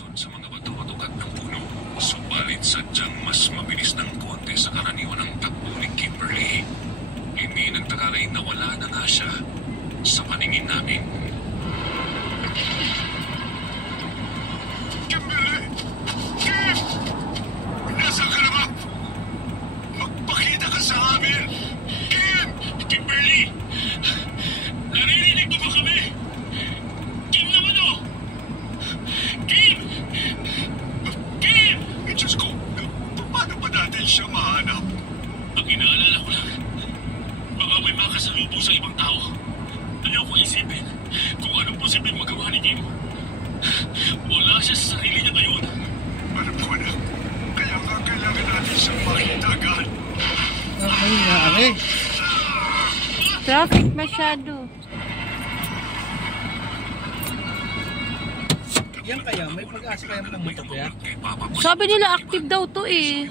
lumisod sa mga bato-batukat ng puno. Subalit sadyang mas mabilis ng konti sa karaniwan ang takbo ni Kimberly. Hindi nagtakalay na wala na nga siya sa paningin namin. Kimberly! Kim! Nasaan ka na ba? Magpakita ka sa amin! Kim! Kimberly! Naririnig mo ba kami? Kim naman o! Kim! Kim! Diyos ko, paano ba natin siya mahanap? Ang inaalala ko lang, baka may makasalubong sa ibang tao. Ayaw ko isipin kung anong posibleng magawa ni Kim. Wala siya sa sarili niya ngayon. Alam ko na, kaya nga kailangan natin siyang makita agad. Ay, nari. Traffic masyado. Yan kaya, may pag-asa kaya pumunta kaya? Sabi nila active daw to eh.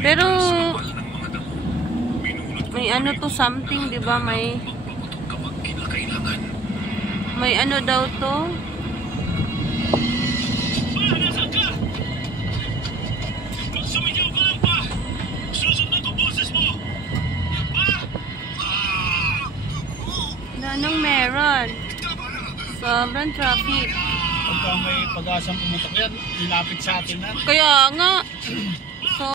Pero may ano to something, 'di ba? May ano daw to. Anong meron? Sobrang traffic. Pagka may pag-asang pumunta kaya, nilapit sa atin na. Kaya nga.